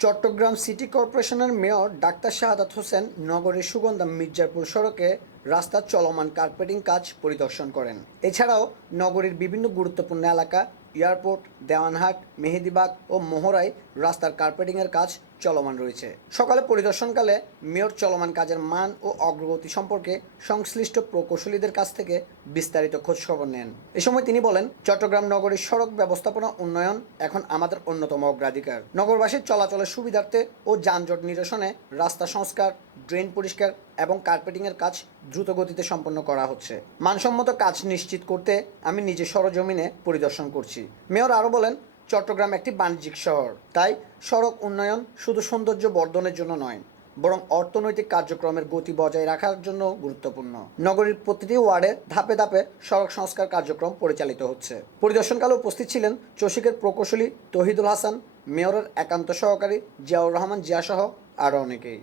Chittagong city কর্পোরেশনের mayor doctor Shahadat Hossain নগরের সুগন্ধা মির্জাপুর সড়কে রাস্তার চলমান কার্পেটিং কাজ পরিদর্শন করেন। এছাড়াও নগরীর বিভিন্ন গুরুত্বপূর্ণ এলাকা এয়ারপোর্ট দেওয়ানহাট, মেহেদিবাগ ও মোহরায় রাস্তার কার্পেটিংয়ের কাজ চলমান রয়েছে। সকালে পরিদর্শনকালে মেয়র চলমান কাজের মান ও অগ্রগতি সম্পর্কে সংশ্লিষ্ট প্রকৌশলীদের কাছ থেকে বিস্তারিত খোঁজখবর নেন। এ সময় তিনি বলেন, চট্টগ্রাম নগরীর সড়ক ব্যবস্থাপনা উন্নয়ন এখন আমাদের অন্যতম অগ্রাধিকার। নগরবাসীর চলাচলের সুবিধার্থে ও যানজট নিরসনে রাস্তা সংস্কার ড্রেন পরিষ্কার এবং কার্পেটিংয়ের কাজ দ্রুত গতিতে সম্পন্ন করা হচ্ছে। মানসম্মত কাজ নিশ্চিত করতে আমি নিজে সরজমিনে পরিদর্শন করছি। মেয়র আরও বলেন, চট্টগ্রাম একটি বাণিজ্যিক শহর। তাই সড়ক উন্নয়ন শুধু সৌন্দর্য বর্ধনের জন্য নয়, বরং অর্থনৈতিক কার্যক্রমের গতি বজায় রাখার জন্য গুরুত্বপূর্ণ। নগরীর প্রতিটি ওয়ার্ডে ধাপে ধাপে সড়ক সংস্কার কার্যক্রম পরিচালিত হচ্ছে। পরিদর্শনকালে উপস্থিত ছিলেন চসিকের প্রকৌশলী তহিদুল হাসান, মেয়রের একান্ত সহকারী জিয়াউর রহমান জিয়াসহ আরও অনেকেই।